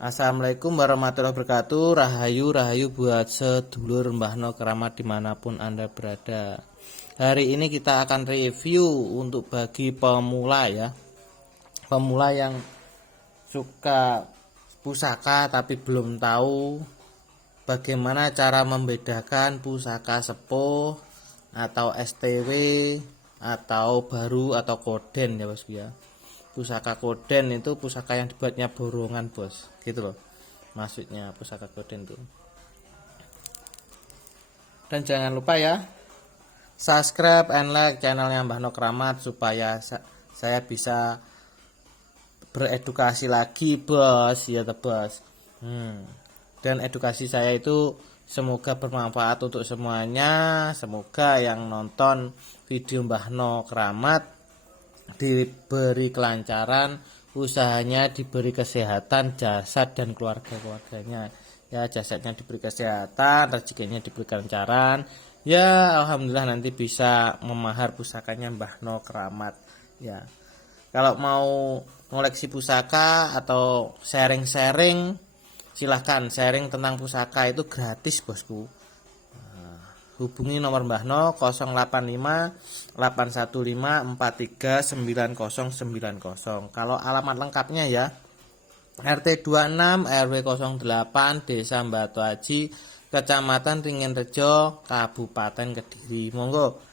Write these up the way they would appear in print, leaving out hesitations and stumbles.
Assalamualaikum warahmatullahi wabarakatuh. Rahayu buat sedulur Mbah No Keramat dimanapun Anda berada. Hari ini kita akan review untuk bagi pemula ya. Pemula yang suka pusaka tapi belum tahu bagaimana cara membedakan pusaka sepuh atau STW atau baru atau koden ya bosku ya. Pusaka koden itu pusaka yang dibuatnya borongan bos, gitu loh maksudnya pusaka koden tuh. Dan jangan lupa ya, subscribe and like channelnya Mbah No Keramat supaya saya bisa beredukasi lagi bos ya bos. Dan edukasi saya itu semoga bermanfaat untuk semuanya. Semoga yang nonton video Mbah No Keramat diberi kelancaran, usahanya diberi kesehatan, jasad dan keluarganya ya. Jasadnya diberi kesehatan, rezekinya diberi kelancaran ya. Alhamdulillah nanti bisa memahar pusakanya Mbah No Keramat ya. Kalau mau koleksi pusaka atau sharing-sharing, silahkan sharing tentang pusaka, itu gratis bosku. Hubungi nomor Mbah No 085 815 439090. Kalau alamat lengkapnya ya, RT 26 RW 08 Desa Mbatu Aji, Kecamatan Ringin Rejo, Kabupaten Kediri. Monggo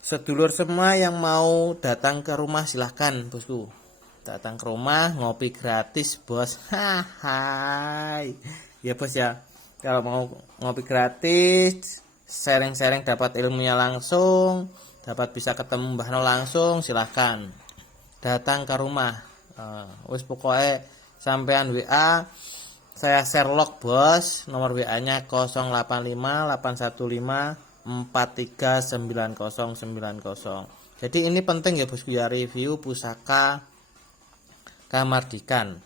sedulur semua yang mau datang ke rumah silahkan bosku. Datang ke rumah ngopi gratis bos. Hai ya bos ya. Kalau mau ngopi gratis, sharing-sharing dapat ilmunya langsung, dapat bisa ketemu Mbah No langsung, silahkan datang ke rumah. Wis pokoknya sampean WA, saya share log bos. Nomor WA nya 085 815 439090. Jadi ini penting ya bosku ya, review pusaka Kamardikan.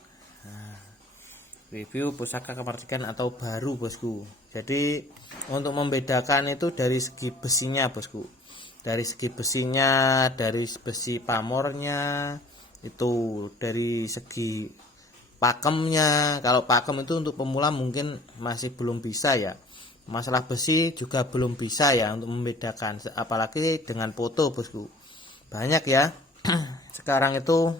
Review pusaka Kamardikan atau baru bosku. Jadi untuk membedakan itu dari segi besinya bosku, dari segi besinya, dari besi pamornya, itu dari segi pakemnya. Kalau pakem itu untuk pemula mungkin masih belum bisa ya, masalah besi juga belum bisa ya untuk membedakan, apalagi dengan foto bosku. Banyak ya sekarang itu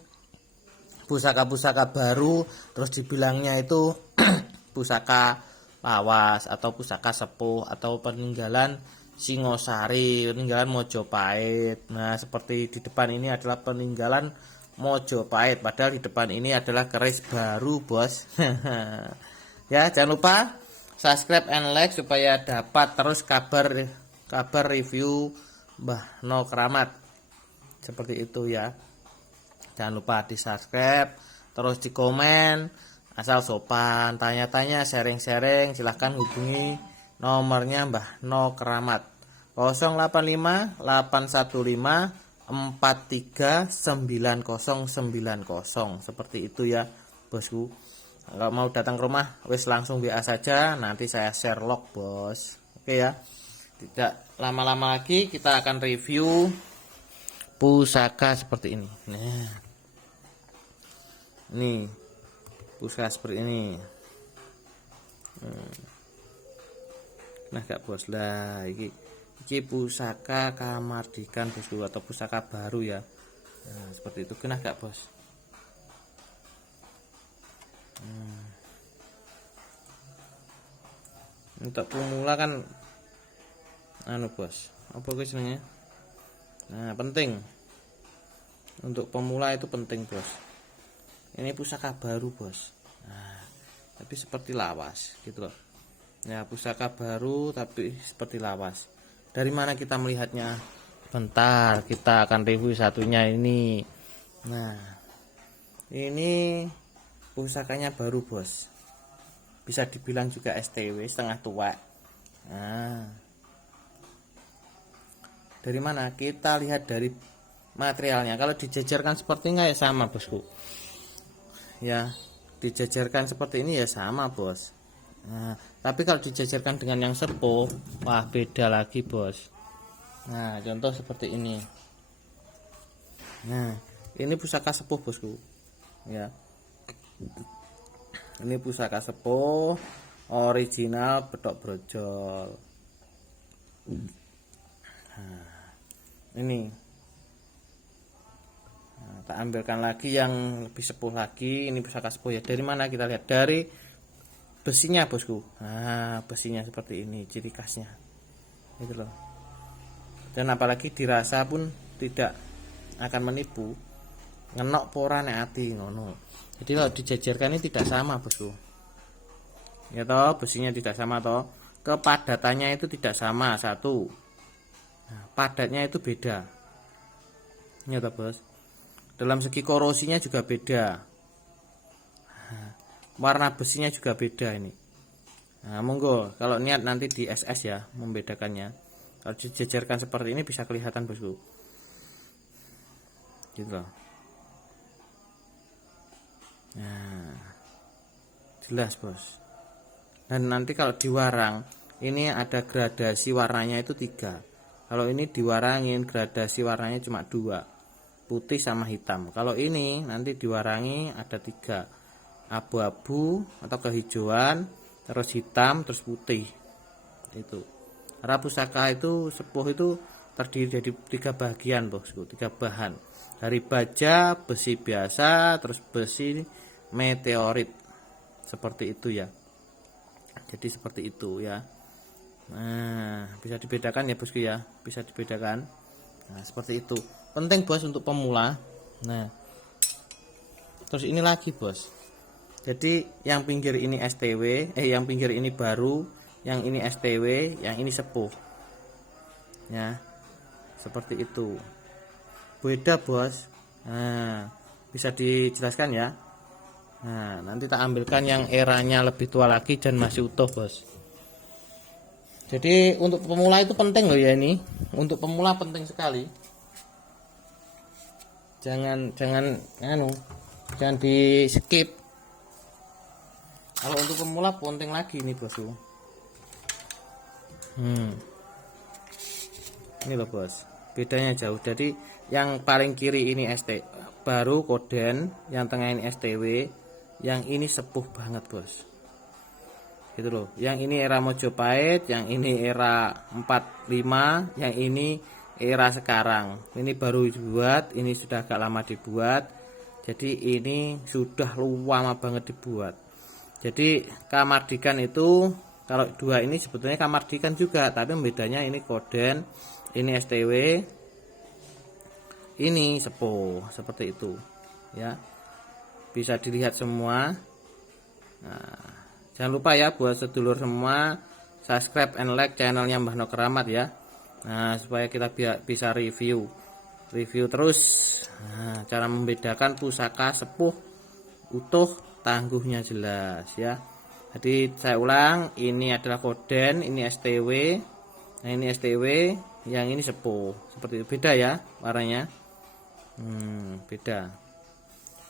pusaka-pusaka baru terus dibilangnya itu pusaka lawas atau pusaka sepuh atau peninggalan Singosari, peninggalan Mojopahit. Nah seperti di depan ini adalah peninggalan Mojopahit, padahal di depan ini adalah keris baru bos. Ya jangan lupa subscribe and like supaya dapat terus kabar review Mbah No Keramat seperti itu ya. Jangan lupa di subscribe, terus di komen, asal sopan, tanya-tanya, sharing-sharing, silahkan hubungi nomornya Mbah No Keramat 085 815 439090. Seperti itu ya bosku. Kalau mau datang ke rumah wis langsung WA saja, nanti saya share log bos. Oke ya. Tidak lama-lama lagi kita akan review pusaka seperti ini. Nah, ini pusaka seperti ini. Nah gak bos lah, iki pusaka Kamardikan bosku atau pusaka baru ya. Nah, seperti itu kena gak bos. Untuk pemula kan anu bos, apa jenenge? Nah penting untuk pemula itu penting bos. Ini pusaka baru bos. Nah, tapi seperti lawas gitu loh. Ya pusaka baru tapi seperti lawas. Dari mana kita melihatnya? Bentar, kita akan review satunya ini. Nah, ini pusakanya baru bos. Bisa dibilang juga STW setengah tua. Nah, dari mana? Kita lihat dari materialnya. Kalau dijajarkan sepertinya ya sama bosku. Ya, dijajarkan seperti ini ya sama bos. Nah, tapi kalau dijajarkan dengan yang sepuh, wah beda lagi bos. Nah, contoh seperti ini. Nah, ini pusaka sepuh bosku. Ya. Ini pusaka sepuh original Bedok Brojol. Nah, ini tak ambilkan lagi yang lebih sepuh lagi. Ini pusaka sepuh ya. Dari mana kita lihat? Dari besinya bosku. Nah, besinya seperti ini ciri khasnya. Itu loh. Dan apalagi dirasa pun tidak akan menipu. Ngenok pora nek ati ngono. Jadi kalau dijajarkan ini tidak sama bosku. Ya toh, besinya tidak sama toh. Kepadatannya itu tidak sama satu. Nah, padatnya itu beda. Ya toh bos. Dalam segi korosinya juga beda. Nah, warna besinya juga beda ini. Nah, monggo kalau niat nanti di SS ya membedakannya. Kalau dijajarkan seperti ini bisa kelihatan bosku. Gitu loh. Nah, jelas bos. Dan nanti kalau diwarang ini ada gradasi warnanya itu 3. Kalau ini diwarangin gradasi warnanya cuma 2, putih sama hitam. Kalau ini nanti diwarangi ada 3, abu-abu atau kehijauan, terus hitam, terus putih. Itu karena pusaka itu sepuh itu terdiri dari 3 bagian bosku, 3 bahan. Dari baja, besi biasa, terus besi meteorit. Seperti itu ya. Jadi seperti itu ya. Nah, bisa dibedakan ya bosku ya, bisa dibedakan. Nah, seperti itu. Penting bos untuk pemula. Nah, terus ini lagi bos. Jadi yang pinggir ini STW, yang pinggir ini baru, yang ini STW, yang ini sepuh. Ya. Seperti itu. Beda bos. Nah, bisa dijelaskan ya. Nah, nanti tak ambilkan yang eranya lebih tua lagi dan masih utuh bos. Jadi untuk pemula itu penting loh ya ini. Untuk pemula penting sekali. Jangan di skip. Kalau untuk pemula penting lagi nih bosku. Ini loh bos. Bedanya jauh. Jadi yang paling kiri ini ST baru koden, yang tengah ini STW, yang ini sepuh banget bos. Gitu loh. Yang ini era Mojopahit, yang ini era 45, yang ini era sekarang. Ini baru dibuat, ini sudah agak lama dibuat. Jadi ini sudah lama banget dibuat. Jadi Kamardikan itu kalau 2 ini sebetulnya Kamardikan juga, tapi bedanya ini koden, ini STW, ini sepuh, seperti itu ya. Bisa dilihat semua. Nah, jangan lupa ya buat sedulur semua subscribe and like channelnya Mbah No Keramat ya. Nah, supaya kita bisa review terus. Nah, cara membedakan pusaka sepuh utuh, tangguhnya jelas ya. Jadi saya ulang, ini adalah koden, ini STW. Nah, ini STW, yang ini sepuh. Seperti itu, beda ya warnanya. Beda.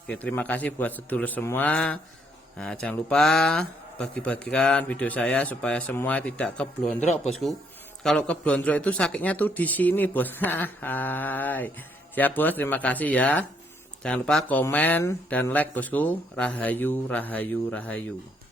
Oke, terima kasih buat sedulur semua. Nah, jangan lupa bagi-bagikan video saya supaya semua tidak keblondrok bosku. Kalau keblondrok itu sakitnya tuh di sini bos. Hai. Siap bos, terima kasih ya. Jangan lupa komen dan like bosku. Rahayu, rahayu, rahayu.